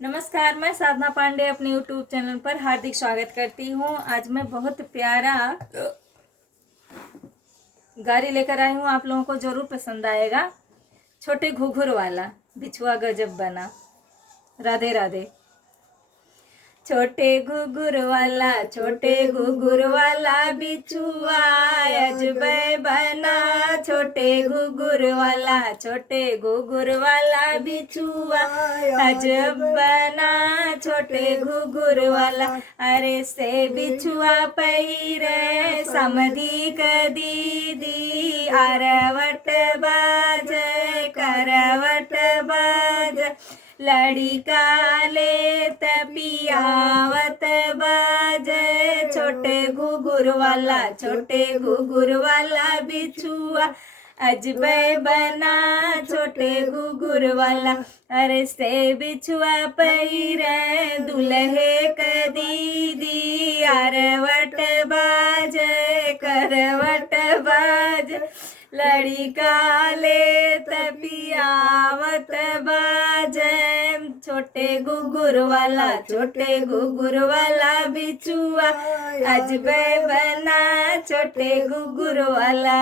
नमस्कार, मैं साधना पांडे अपने YouTube चैनल पर हार्दिक स्वागत करती हूँ। आज मैं बहुत प्यारा गाड़ी लेकर आई हूँ, आप लोगों को ज़रूर पसंद आएगा। छोटे घुघुर वाला बिछुआ गजब बना। राधे राधे। छोटे घुघुर वाला बिछुआ अजबै बना। छोटे घुघुर वाला बिछुआ अजब बना। छोटे घुघुर वाला अरे से बिछुआ पैरे समधी क दीदी आरवट बाज लड़िका ले पियावत बाजे। छोटे घुघुर वाला बिछुआ अजबै बना। छोटे घुघुर वाला अरे से बिछुआ पैरे दुल्हे क दीदी आरवट बाज लड़िका ले पियावत बाजे। छोटे घुघुर वाला बिछुआ अजबै बना। छोटे घुघुर वाला।